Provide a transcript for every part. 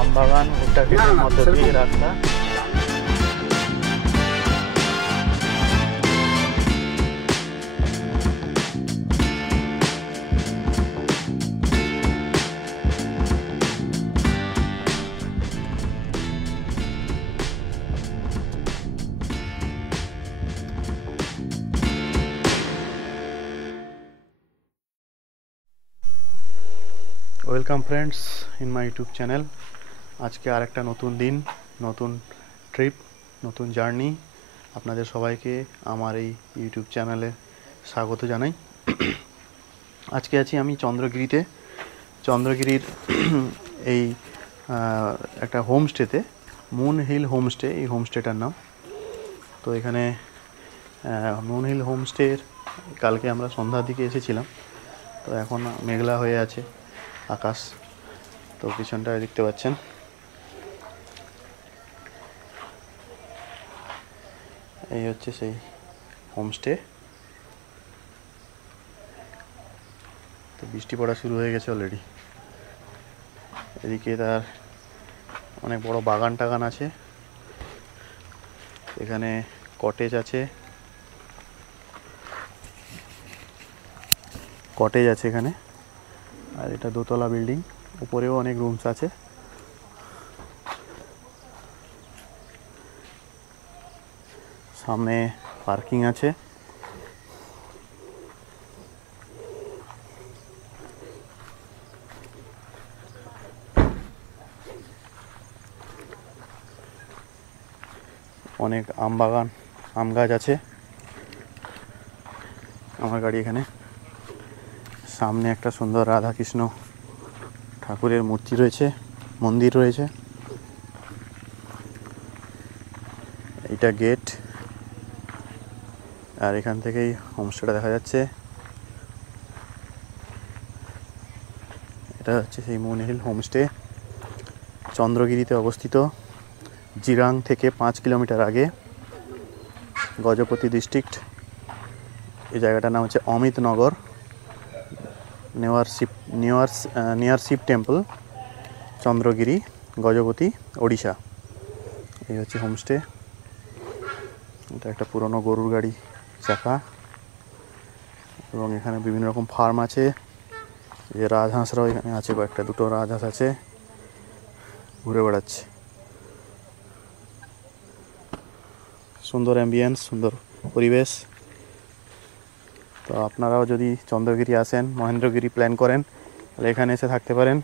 আমবাগান ভুট্টাক্ষেতের মধ্যে দিয়ে রাস্তা। Welcome friends in my YouTube channel. আজকে আর একটা নতুন দিন, নতুন ট্রিপ, নতুন জার্নি। আপনাদের সবাইকে আমার এই ইউটিউব চ্যানেলে স্বাগত জানাই। আজকে আছি আমি চন্দ্রগিরিতে। চন্দ্রগিরির এই একটা হোমস্টেতে, মুন হিল হোমস্টে, এই হোমস্টেটার নাম। তো এখানে মুন হিল হোমস্টের কালকে আমরা সন্ধ্যার দিকে এসেছিলাম। তো এখন মেঘলা হয়ে আছে আকাশ। তো পিছনটা দেখতে পাচ্ছেন, এই হচ্ছে সেই হোমস্টে। তো বৃষ্টি পড়া শুরু হয়ে গেছে অলরেডি। এদিকে তার অনেক বড় বাগান টাগান আছে। এখানে কটেজ আছে, এখানে। আর এটা দোতলা বিল্ডিং, উপরেও অনেক রুমস আছে। সামনে পার্কিং আছে। অনেক আম বাগান, আম গাছ আছে। আমার গাড়ি এখানে। সামনে একটা সুন্দর রাধাকৃষ্ণ ঠাকুরের মূর্তি রয়েছে, মন্দির রয়েছে। এইটা গেট, আর এখান থেকেই হোমস্টেটা দেখা যাচ্ছে। এটা হচ্ছে সেই মুন হিল হোমস্টে, চন্দ্রগিরিতে অবস্থিত। জিরাং থেকে 5 কিলোমিটার আগে, গজপতি ডিস্ট্রিক্ট। এই জায়গাটার নাম হচ্ছে অমিতনগর, নিয়ার শিব টেম্পল, চন্দ্রগিরি, গজপতি, ওড়িশা। এই হচ্ছে হোমস্টে। এটা একটা পুরনো গরুর গাড়ি চাকা, এবং এখানে বিভিন্ন রকম ফার্ম আছে। যে রাজহাঁসরাও এখানে আছে, কয়েকটা, দুটো রাজহাঁস আছে, ঘুরে বেড়াচ্ছে। সুন্দর অ্যাম্বিয়েন্স, সুন্দর পরিবেশ। তো আপনারাও যদি চন্দ্রগিরি আসেন, মহেন্দ্রগিরি প্ল্যান করেন, তাহলে এখানে এসে থাকতে পারেন,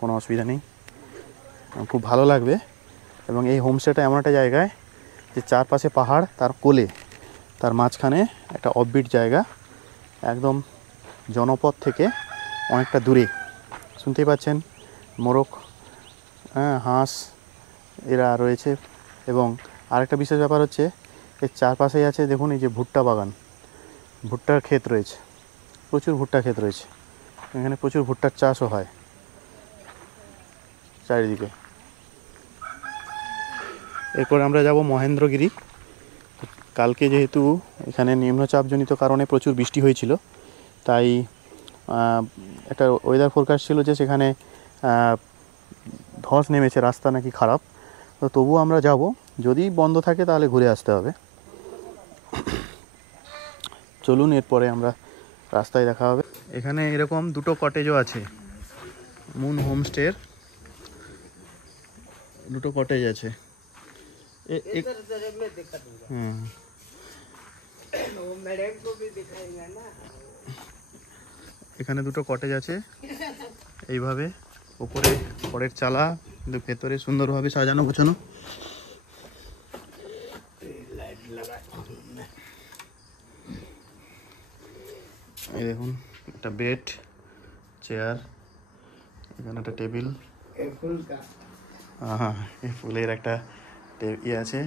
কোনো অসুবিধা নেই, খুব ভালো লাগবে। এবং এই হোমস্টেটা এমন একটা জায়গায় যে চারপাশে পাহাড়, তার কোলে, তার মাঝখানে একটা অফবিট জায়গা, একদম জনপদ থেকে অনেকটা দূরে। শুনতেই পাচ্ছেন মোরগ, হাঁস এরা রয়েছে। এবং আরেকটা বিশেষ ব্যাপার হচ্ছে, এর চারপাশেই আছে, দেখুন, এই যে ভুট্টা বাগান, ভুট্টার ক্ষেত রয়েছে, প্রচুর ভুট্টা ক্ষেত রয়েছে। এখানে প্রচুর ভুট্টার চাষও হয় চারিদিকে। এরপর আমরা যাব মহেন্দ্রগিরি। কালকে যেহেতু এখানে নিম্নচাপজনিত কারণে প্রচুর বৃষ্টি হয়েছিল, তাই একটা ওয়েদার ফোরকাস্ট ছিল যে সেখানে ধস নেমেছে, রাস্তা নাকি খারাপ। তো তবুও আমরা যাব, যদি বন্ধ থাকে তাহলে ঘুরে আসতে হবে। চলুন, এরপরে আমরা রাস্তায় দেখা হবে। এখানে এরকম দুটো কটেজও আছে, মুন হোমস্টের দুটো কটেজ আছে। এখানে দুটো কটেজ আছে, এইভাবে উপরে খড়ের চালা, কিন্তু ভেতরে সুন্দরভাবে সাজানো গোছানো। এই দেখুন, একটা বেড, চেয়ার, এখানে একটা টেবিল, হ্যাঁ, এই ফুলের একটা ইয়ে আছে,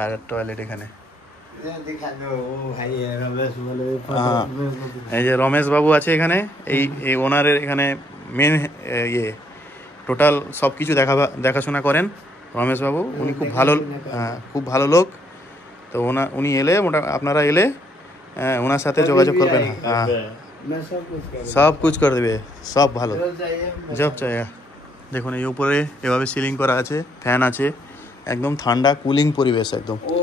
আর টয়লেট এখানে। এই যে রমেশ বাবু আছে এখানে, এই ওনারের এখানে মেন ইয়ে, টোটাল সব কিছু দেখাশোনা করেন রমেশ বাবু। উনি খুব ভালো লোক। তো উনি এলে, আপনারা এলে ওনার সাথে যোগাযোগ করবেন। হ্যাঁ, मैं सब कुछ कर সব কুছ করে দেবে, সব ভালো, जो चाहिए জব চাই। দেখুন এই উপরে এভাবে সিলিং করা আছে, ফ্যান আছে, একদম ঠান্ডা কুলিং পরিবেশ একদম। वो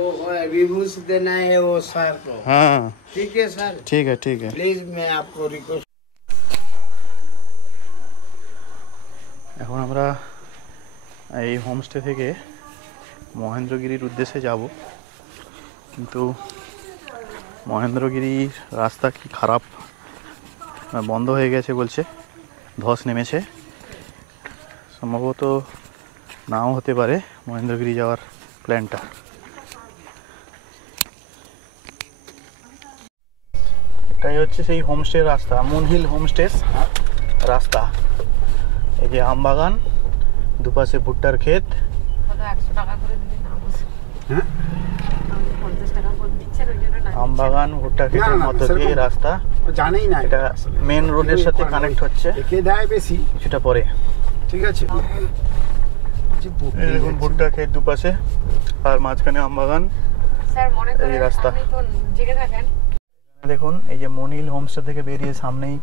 रिव्यूज देना है वो सर को। হ্যাঁ ठीक है सर, ঠিক আছে ঠিক আছে। प्लीज मैं आपको रिक्वेस्ट। এখন আমরা এই হোমস্টে থেকে মহেন্দ্রগিরির উদ্দেশ্যে যাব, কিন্তু মহেন্দ্রগিরির রাস্তা কি খারাপ, বন্ধ হয়ে গেছে বলছে, ধস নেমেছে, সম্ভবত নাও হতে পারে মহেন্দ্রগিরি যাওয়ার প্ল্যানটা। এটাই হচ্ছে সেই হোমস্টের রাস্তা, মুনহিল হোমস্টে রাস্তা। এই যে আমবাগান, দুপাশে ভুট্টার ক্ষেত। আমবাগান ভুট্টা ক্ষেতের মধ্য দিয়ে এই রাস্তা, জানেই না এটা মেন রোডের সাথে কানেক্ট হচ্ছে দেখে দেয় বেশি, কিছুটা পরে। ঠিক আছে। এই দেখুন ভুট্টা ক্ষেত দুপাশে, আর মাঝখানে আমবাগান, এই রাস্তা। দেখুন এই যে মনিল হোমস্টে থেকে বেরিয়ে সামনেই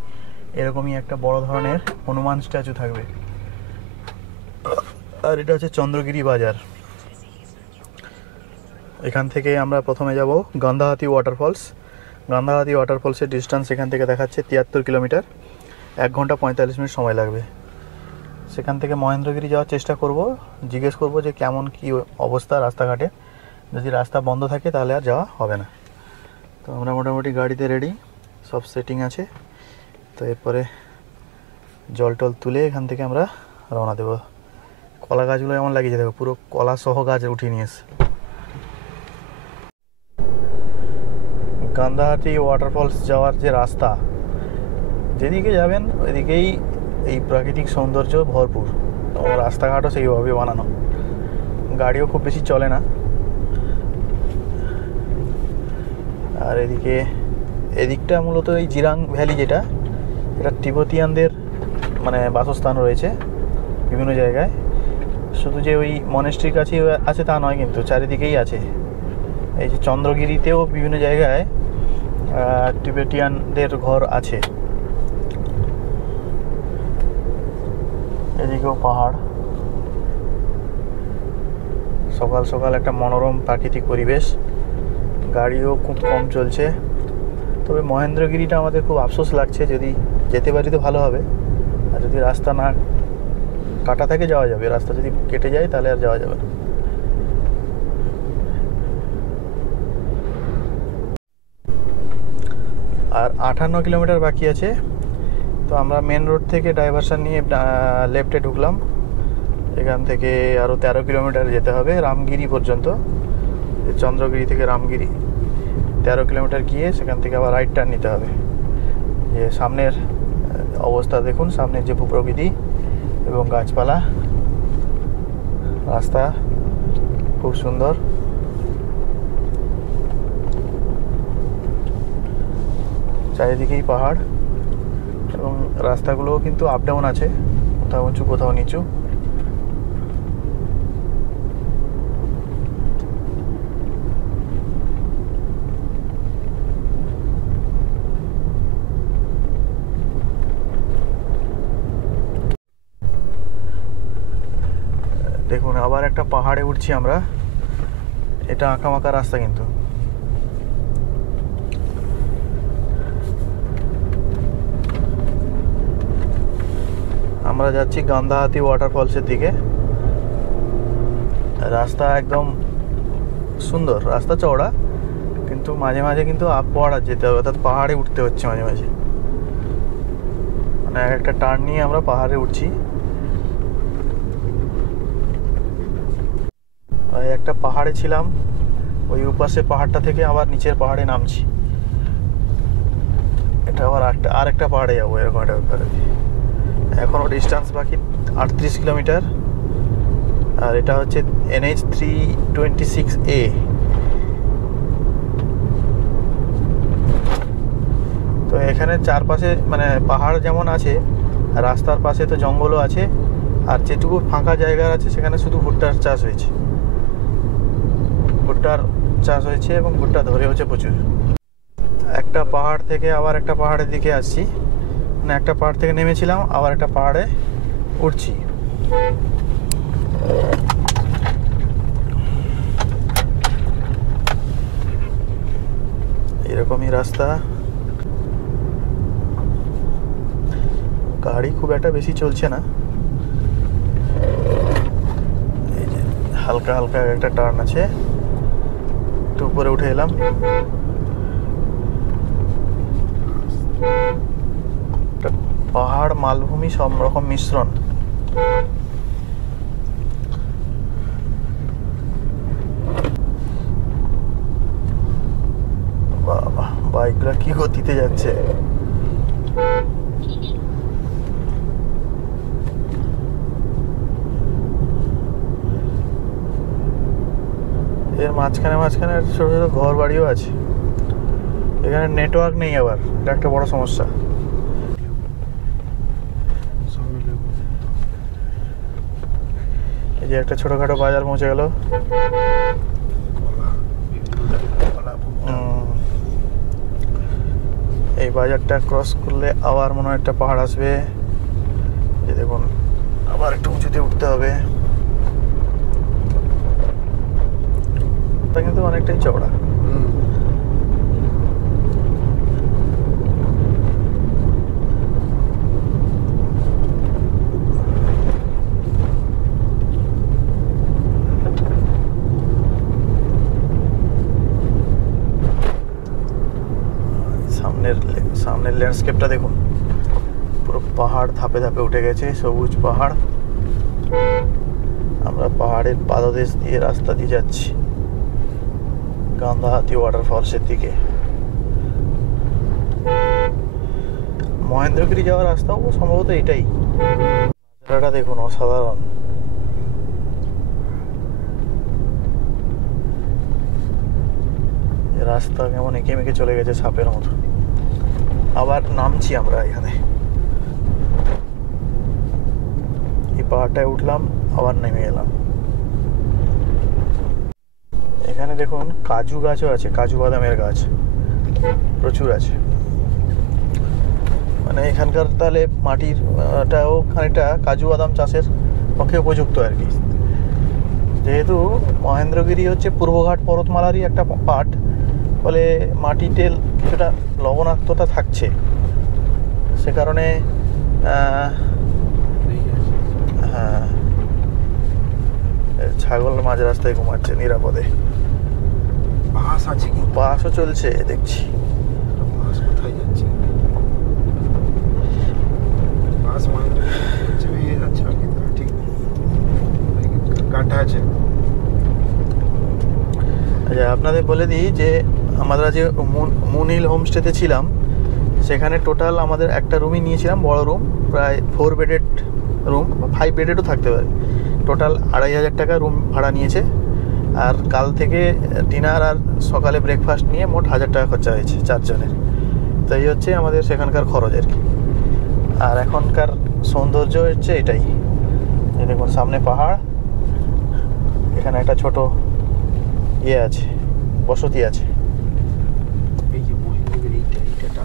এরকমই একটা বড় ধরনের হনুমান স্ট্যাচু থাকবে, আর এটা হচ্ছে চন্দ্রগিরি বাজার। এখান থেকে আমরা প্রথমে যাব গন্ধাহাতি ওয়াটারফলস। গন্ধাহাতি ওয়াটারফলসের ডিস্টেন্স এখান থেকে দেখাচ্ছে 73 কিলোমিটার, 1 ঘন্টা 45 মিনিট সময় লাগবে। সেখান থেকে মহেন্দ্রগিরি যাওয়ার চেষ্টা করব, জিজ্ঞেস করব যে কেমন কি অবস্থা রাস্তাঘাটে, যদি রাস্তা বন্ধ থাকে তাহলে আর যাওয়া হবে না। তো আমরা মোটামুটি গাড়িতে রেডি, সব সেটিং আছে। তো এরপরে জল টল তুলে এখান থেকে আমরা রওনা দেব। কলা গাছগুলো এমন লাগিয়েছে দেখো, পুরো কলা সহ গাছ উঠিয়ে নিয়ে এসে। গন্ধাহাটি ওয়াটারফলস যাওয়ার যে রাস্তা, যেদিকে যাবেন ওইদিকেই এই প্রাকৃতিক সৌন্দর্য ভরপুর, রাস্তাঘাটও সেইভাবে বানানো, গাড়িও খুব বেশি চলে না। আর এদিকটা মূলত এই জিরাং ভ্যালি, যেটা এটা তিব্বতিয়ানদের মানে বাসস্থান রয়েছে বিভিন্ন জায়গায়, শুধু যে ওই মনেস্ট্রির কাছে আছে তা নয়, কিন্তু চারিদিকেই আছে। এই যে চন্দ্রগিরিতেও বিভিন্ন জায়গায় তিবেটিয়ানদের ঘর আছে। এদিকেও পাহাড়, সকাল সকাল একটা মনোরম প্রাকৃতিক পরিবেশ, গাড়িও খুব কম চলছে। তবে মহেন্দ্রগিরিটা আমাদের খুব আফসোস লাগছে, যদি যেতে পারি তো ভালো হবে, আর যদি রাস্তা না কাটা থাকে যাওয়া যাবে, রাস্তা যদি কেটে যায় তাহলে আর যাওয়া যাবে না। আর 58 কিলোমিটার বাকি আছে। তো আমরা মেন রোড থেকে ডাইভারশন নিয়ে লেফটে ঢুকলাম, এখান থেকে আরও 13 কিলোমিটার যেতে হবে রামগিরি পর্যন্ত। চন্দ্রগিরি থেকে রামগিরি 13 কিলোমিটার গিয়ে সেখান থেকে আবার রাইট টার্ন নিতে হবে। যে সামনের অবস্থা দেখুন, সামনের যে ভূপ্রকৃতি এবং গাছপালা, রাস্তা খুব সুন্দর। চারিদিকেই পাহাড়, এবং রাস্তাগুলোও কিন্তু আপ ডাউন আছে, কোথাও উঁচু কোথাও নিচু। দেখুন আবার একটা পাহাড়ে উঠছি আমরা, এটা আঁকামাকা রাস্তা, কিন্তু আমরা যাচ্ছি গন্ধাহাতি ওয়াটারফলসের দিকে। রাস্তা একদম সুন্দর, রাস্তা চওড়া, কিন্তু মাঝে মাঝে কিন্তু আপওয়ার্ড যেতে হবে, অর্থাৎ পাহাড়ে উঠতে হচ্ছে মাঝে মাঝে, মানে একটা টার্ন নিয়ে আমরা পাহাড়ে উঠছি। একটা পাহাড়ে ছিলাম, ওই উপাসে পাহাড়টা থেকে আবার নিচের পাহাড়ে নামছি, এটা আবার আরেকটা পাহাড়ে যাবো, এরকম একটা ব্যাপার। এখনও ডিস্টেন্স বাকি 38 কিলোমিটার, আর এটা হচ্ছে NH 326A। তো এখানে চারপাশে মানে পাহাড় যেমন আছে, রাস্তার পাশে তো জঙ্গলও আছে, আর যেটুকু ফাঁকা জায়গা আছে সেখানে শুধু ভুট্টার চাষ হয়েছে, এবং ভুট্টা ধরে হচ্ছে প্রচুর। একটা পাহাড় থেকে আবার একটা পাহাড়ের দিকে আসছি, মানে একটা পাহাড় থেকে নেমেছিলাম আবার একটা পাহাড়ে উঠছি। এরকমই রাস্তা, গাড়ি খুব একটা বেশি চলছে না, এই যে হালকা হালকা একটা টার্ন আছে, একটু উপরে উঠে এলাম। পাহাড় মালভূমি সব রকম মিশ্রণ। বাবা, বাইকগুলো কি গতিতে যাচ্ছে! এর মাঝখানে মাঝখানে ছোট ছোট ঘর বাড়িও আছে। এখানে নেটওয়ার্ক নেই, আবার এটা একটা বড় সমস্যা। এই যে একটা ছোটখাটো বাজার পৌঁছে গেল। এই বাজারটা ক্রস করলে আবার মনে হয় একটা পাহাড় আসবে। এই দেখুন, আবার একটু উঁচুতে উঠতে হবে। এটা কিন্তু অনেকটাই চওড়া। সামনের ল্যান্ডস্কেপটা দেখুন, পুরো পাহাড় ধাপে ধাপে উঠে গেছে, সবুজ পাহাড়। আমরা পাহাড়ের পাদদেশ দিয়ে রাস্তা দিয়ে যাচ্ছি গান্ধাহাতি ওয়াটারফলসের দিকে। মহেন্দ্রগিরি যাওয়ার রাস্তাও সম্ভবত এটাই। জায়গাটা দেখুন, অসাধারণ। রাস্তা কেমন এঁকে মেঁকে চলে গেছে সাপের মতো। আবার নামছি আমরা এখানে, এই পাহাড়টায় উঠলাম আবার নেমে এলাম। এখানে দেখুন কাজু গাছও আছে, কাজু বাদামের গাছ প্রচুর আছে। মানে এখানকার তাহলে মাটিরটাও খানিকটা কাজু বাদাম চাষের পক্ষে উপযুক্ত আর কি। যেহেতু মহেন্দ্রগিরি হচ্ছে পূর্বঘাট পর্বতমালারই একটা পার্ট, ফলে মাটিতে কিছুটা লবণাক্ততা থাকছে, সে কারণে হ্যাঁ, ছাগল মাঝ রাস্তায় ঘুমাচ্ছে নিরাপদে। বাস আছে কি? বাসও চলছে দেখছি। বাস কোথায় যাচ্ছে? বাস মহেন্দ্রগিরি যাচ্ছে আর কি, ঠিক গাড্ডা আছে। আচ্ছা, আপনাদের বলে দিই যে আমরা যে মুনিল হোমস্টেতে ছিলাম, সেখানে টোটাল আমাদের একটা রুমই নিয়েছিলাম, বড় রুম, প্রায় 4 বেডেড রুম, 5 বেডেডও থাকতে পারে। টোটাল 2,500 টাকা রুম ভাড়া নিয়েছে। আর কাল থেকে ডিনার আর সকালে ব্রেকফাস্ট নিয়ে মোট 1,000 টাকা খরচা হয়েছে 4 জনের। তো এই হচ্ছে আমাদের সেখানকার খরচ আর কি। আর এখনকার সৌন্দর্য হচ্ছে এটাই। এই দেখুন সামনে পাহাড়, এখানে একটা ছোট ইয়ে আছে, বসতি আছে। এই যে মহেন্দ্রগিরি, এইটা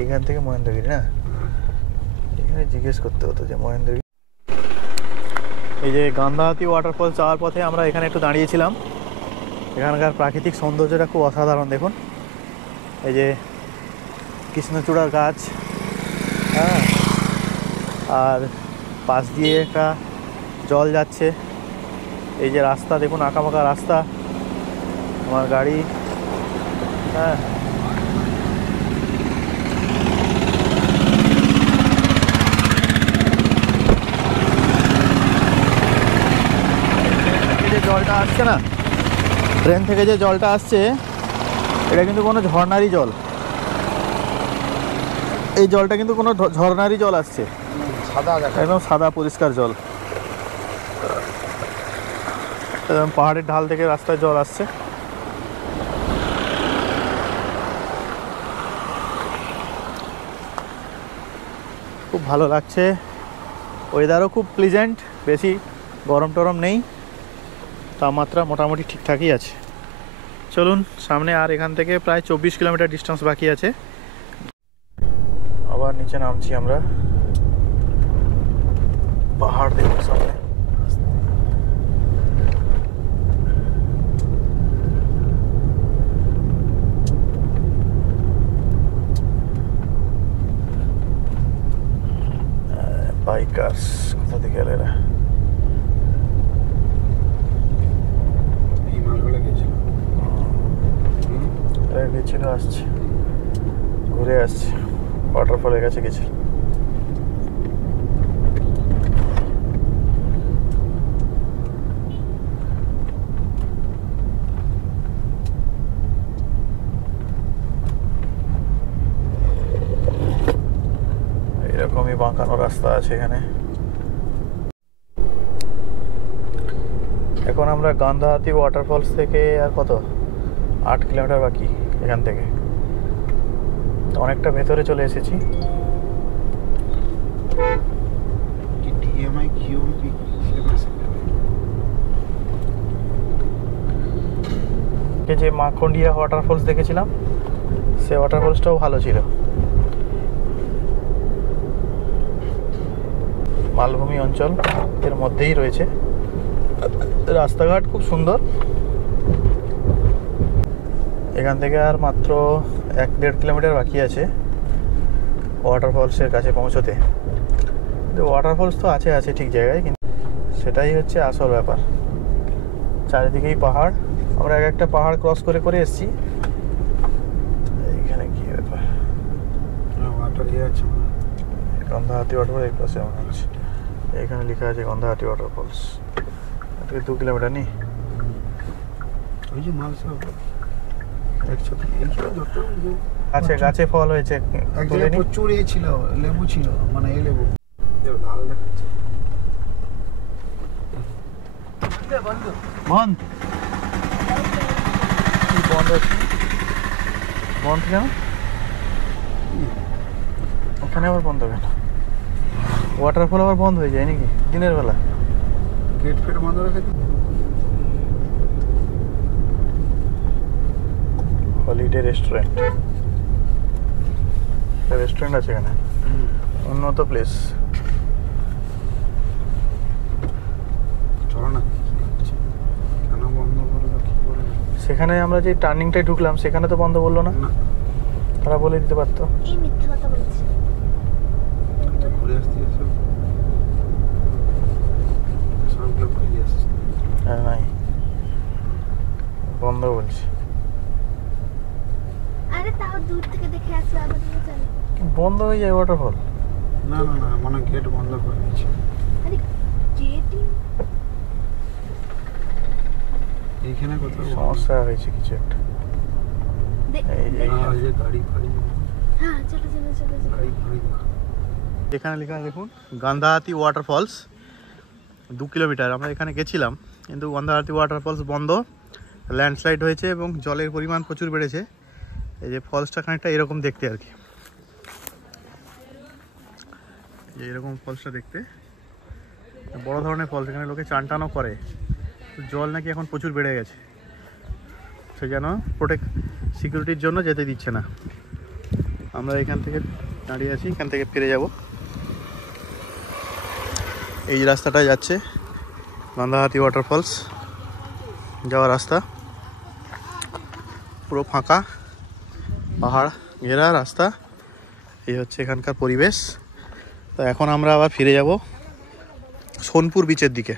এইখান থেকে মহেন্দ্রগিরি না, এখানে জিজ্ঞেস করতে হতো যে মহেন্দ্রগিরি। এই যে গান্ধাহাতি ওয়াটারফল যাওয়ার পথে আমরা এখানে একটু দাঁড়িয়েছিলাম। এখানকার প্রাকৃতিক সৌন্দর্যটা খুব অসাধারণ দেখুন। এই যে কৃষ্ণচূড়ার গাছ, হ্যাঁ, আর পাশ দিয়ে একটা জল যাচ্ছে। এই যে রাস্তা দেখুন, আঁকাবাঁকা রাস্তা, আমার গাড়ি, হ্যাঁ, যে জলটা আসছে না, ট্রেন থেকে যে জলটা আসছে, এটা কিন্তু কোনো ঝর্ণারই জল। এই জলটা কিন্তু কোনো ঝর্ণারই জল আসছে, সাদা দেখা, একদম সাদা পরিষ্কার জল। একদম পাহাড়ের ঢাল থেকে রাস্তায় জল আসছে। খুব ভালো লাগছে, ওয়েদারও খুব প্লিজেন্ট, বেশি গরম টরম নেই, তাপমাত্রা মোটামুটি ঠিকঠাকই আছে। চলুন সামনে, আর এখান থেকে প্রায় 24 কিলোমিটার ডিস্টেন্স বাকি আছে। আবার নিচে নামছি আমরা, পাহাড় দেখুন সামনে। বাইকার্স কোথা থেকে এলো এরা? এই মালগুলো গেছিল এরা গেছিল, আসছে, ঘুরে আসছে, ওয়াটারফলের কাছে গেছিল। এরকমই বাঁকানো রাস্তা আছে এখানে। এখন আমরা গান্ধাহাতি ওয়াটারফলস থেকে আর কত 8 কিলোমিটার বাকি এখান থেকে, অনেকটা ভেতরে চলে এসেছি। কি ডিএমআই কিউএমপি যে মাখন্ডিয়া ওয়াটারফলস দেখেছিলাম, সে ওয়াটারফলসটাও ভালো ছিল। মালভূমি অঞ্চল এর মধ্যেই রয়েছে, রাস্তাঘাট খুব সুন্দর। এখান থেকে আর মাত্র 1-1.5 কিলোমিটার বাকি আছে ওয়াটারফলসের কাছে পৌঁছতে। ওয়াটারফলস তো আছে আছে ঠিক জায়গায়, কিন্তু সেটাই হচ্ছে আসল ব্যাপার। চারিদিকেই পাহাড়, আমরা একটা পাহাড় ক্রস করে করে এসেছি। এইখানে কি ব্যাপার? ওয়াটার ইয়ে আছে গন্ধাহাতি ওয়াটারফল এই পাশে মনে হচ্ছে, এখানে লেখা আছে গন্ধাহাতি ওয়াটারফলস। 2 কিলোমিটার নেই। ওই যে মাল সব একসাথে এইগুলো যত গাছে গাছে ফল হয়েছে, এক তুলে জায়গায় নি। প্রচুর এ ছিল, লেবু ছিল, মানে এই লেবু লাল দেখাচ্ছে। বন্ধ কি বন্ধ হচ্ছে? বন্ধ কেন? ওখানে আবার বন্ধ কেন? ওয়াটারফল আবার বন্ধ হয়ে যায় নাকি দিনের বেলা? গেট ফেট বন্ধ রেখে দিই। হলিডে রেস্টুরেন্ট, রেস্টুরেন্ট আছে এখানে, উন্নত প্লেস। চলো না, কেন বন্ধ করলো কি করলো? সেখানে আমরা যে টার্নিংটায় ঢুকলাম সেখানে তো বন্ধ বললো না, না, তারা বলে দিতে পারতো। এই মিথ্যা কথা বলছি। তো ঘুরে আসতে এসো, সবগুলো ঘুরে আসছে। হ্যাঁ নাই, বন্ধ বলছি। আরে তাও দূর থেকে দেখে আসলে আবার নিয়ে চলে। বন্ধ হয়ে যায় ওয়াটারফল? না না না, মানে গেট বন্ধ করে দিয়েছে। আরে গেটই এইখানে কোথাও সমস্যা হয়েছে কিছু একটা। এই যে গাড়ি ফাড়ি, হ্যাঁ চলো চলো চলো চলো। গাড়ি ফাড়ি দেখো। এখানে লেখা দেখুন গান্ধাহাতি ওয়াটারফলস, 2 কিলোমিটার। আমরা এখানে গেছিলাম, কিন্তু গান্ধাহাতি ওয়াটারফলস বন্ধ, ল্যান্ডস্লাইড হয়েছে এবং জলের পরিমাণ প্রচুর বেড়েছে। এই যে ফলসটা খানিকটা এরকম দেখতে আর কি, এইরকম ফলসটা দেখতে বড় ধরনের ফলস। এখানে লোকে চান টানও করে, জল নাকি এখন প্রচুর বেড়ে গেছে, সে যেন সিকিউরিটির জন্য যেতে দিচ্ছে না। আমরা এখান থেকে দাঁড়িয়ে আছি, এখান থেকে ফিরে যাব। এই রাস্তাটা যাচ্ছে গান্ধাহাতি ওয়াটারফলস যাওয়ার রাস্তা, পুরো ফাঁকা পাহাড় ঘেরা রাস্তা। এই হচ্ছে এখানকার পরিবেশ। তো এখন আমরা আবার ফিরে যাব সোনপুর বিচের দিকে।